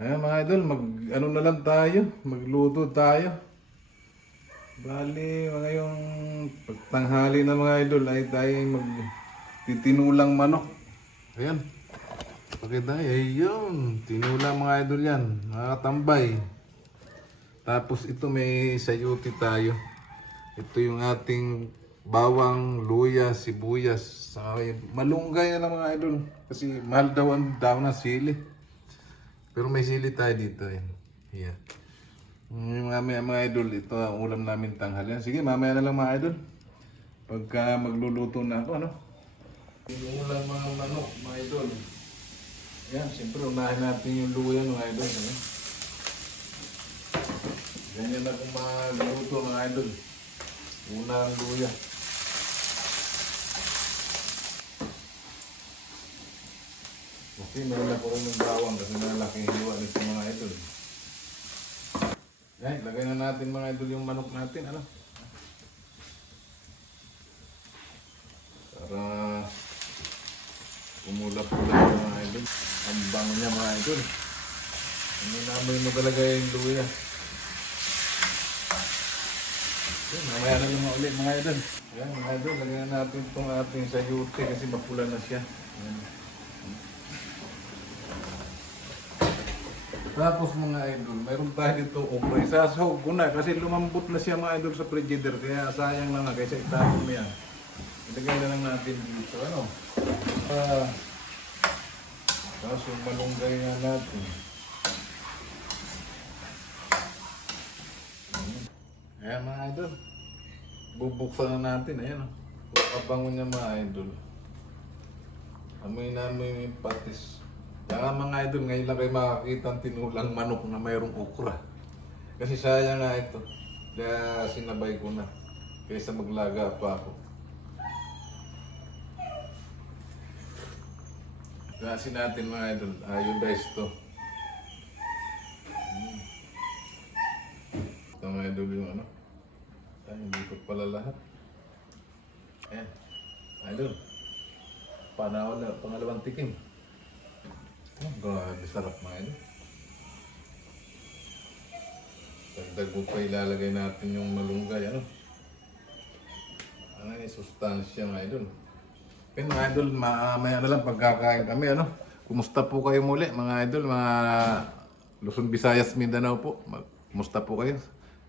Ayan mga idol, ano na lang tayo, magluto tayo. Bali, mga yung pagtanghali na mga idol ay tayo magtitinulang manok. Ayan, pakita ayun, tinulang mga idol yan, mga tambay. Tapos ito may sayuti tayo. Ito yung ating bawang, luya, sibuyas, saka malunggay na lang mga idol. Kasi mahal daw ang daw na sili. Pero may sili tayo dito eh. Yeah. Mamaya mga idol, ito ang ulam namin tanghalian. Sige, mamaya na lang mga idol. Pagka magluluto na ako, ano? Yung ulam mga manok, mga idol. Yan, siyempre unahin natin yung luya mga idol. Ano? Ganyan na kung magluto mga idol. Una ang luya. Okay, meron ko rin ng bawang kasi malaking hiwa nito mga idol. Yan, lagay na natin mga idol yung manok natin, ano? Para pumula-pula mga idol. Ang bango niya mga idol. Ano namin mo talaga yung luya. Yan, mamaya na lang ulit mga idol. Yan mga idol, lagay na natin itong ating sayuti kasi mapula na siya. Yan. Tapos mga idol, mayroon tayo dito okra. Isasahog ko na kasi lumambot na siya mga idol sa frigider. Kaya sayang lang nga kaysa itapon mo yan. Ilagay na lang natin dito. Ano? Tapos yung malunggay nga natin. Ayan mga idol. Bubuksan na natin. Ayan o. Kabango niya mga idol. Amoy na amoy yung patis. Kaya mga idol, ngayon lang kayo makakita ang tinulang manok na mayroong okra. Kasi sayang nga ito. Kaya sinabay ko na. Kaysa maglaga pa ako. Gasin natin mga idol. Iodize to. Ito mga idol yung ano. Ay, hindi ko pala lahat. Ayan. Idol. Panahon na pangalawang tikim. Oh, grabe sarap mga idol. Dagdag mo pa ilalagay natin yung malunggay, ano? Ano yung sustansya mga idol. Okay mga idol, maya na lang pagkakain kami, ano? Kumusta po kayo muli mga idol, mga Luzon, Visayas, Mindanao po. Kumusta po kayo?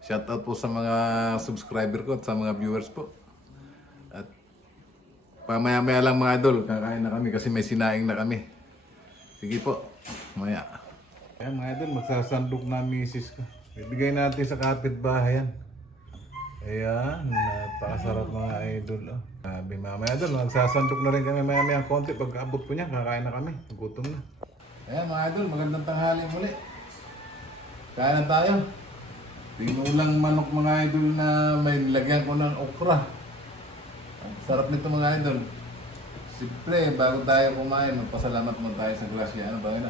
Shoutout po sa mga subscriber ko at sa mga viewers po. At pamaya-maya lang mga idol, kakain na kami kasi may sinaing na kami. Sige po, maya. Ayan mga idol, magsasandok na misis ko. Ibigay natin sa kapitbahay yan. Ayan, napakasarap mga idol. Oh. Sabi mamaya idol, magsasandok na rin kami maya-maya konti. Pag abot ko niya, kakain na kami. Gutom na. Ayan mga idol, magandang tanghali muli. Kain na tayo. Tinulang manok mga idol na may lagyan ko ng okra. Ang sarap nito mga idol. Siyempre, bago tayo kumain, magpasalamat mo tayo sa grasya. Ano ba yun?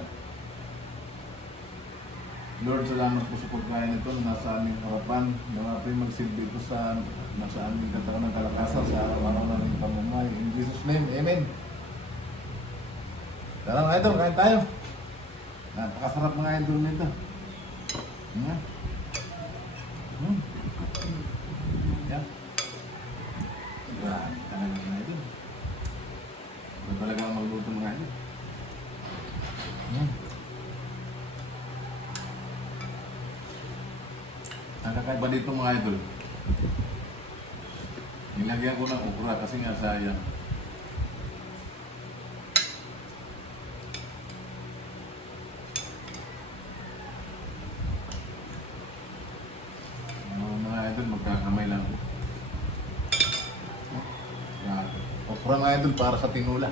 Lord, salamat po sa pagkain ito na nasa aming harapan. Nawa po yung magsilbi ito sa nasa aming katawan ng kalakasan sa araw-araw na rin pamumay. In Jesus' name, Amen. Tara mga idol, kain tayo. Napakasarap mga idol nito. Yan. Yan. Grabe talaga mga idol. Ito talaga ang magluto mga idol. Ang kakaiba dito mga idol, nilagyan ko ng okra kasi nga sayang. Mga idol, magkakamay lang. Okra mga idol para sa tinula.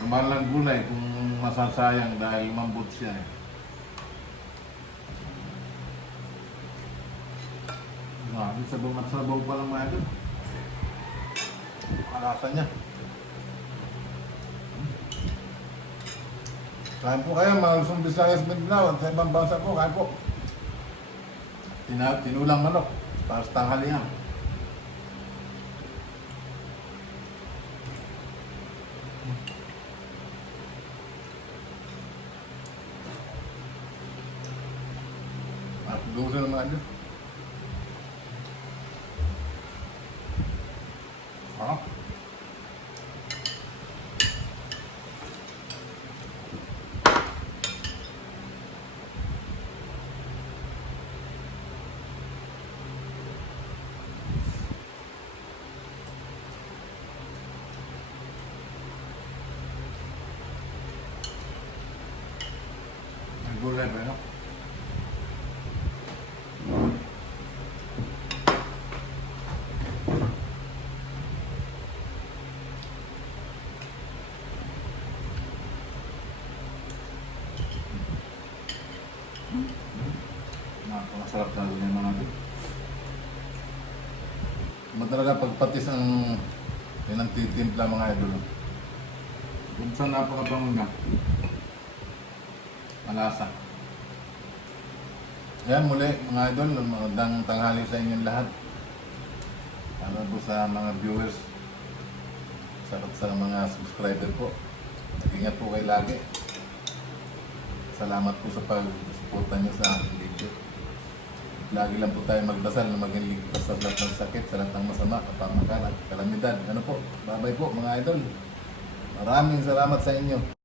Ang mahal lang gulay kung masasayang dahil mambot siya eh. Grabe, sabaw at sabaw pa lang mga idol. Kalasa niya. Kain po kayo mga Luzon, Visayas, Mindanao at sa ibang bansa po, kain po. Tinulang manok para sa tanghalian. Luso ng mga idol. Ah. Ang gulay ba yun? Napakasarap talaga yung mga ito. Talaga pagpatis ang pinagtitimpla mga idol. Kung saan napakabango na. Malasa. Ayan muli mga idol, magandang tanghali sa inyong lahat. Ano po sa mga viewers, sa mga subscriber po. Ingat po kayo lagi. Salamat po sa pag-suporta niyo sa aking video. Lagi lang po tayo magdasal na maging ligtas sa lahat ng sakit, sa lahat ng masama, kapamakan at kalamidad. Ano po? Bye-bye po mga idol. Maraming salamat sa inyo.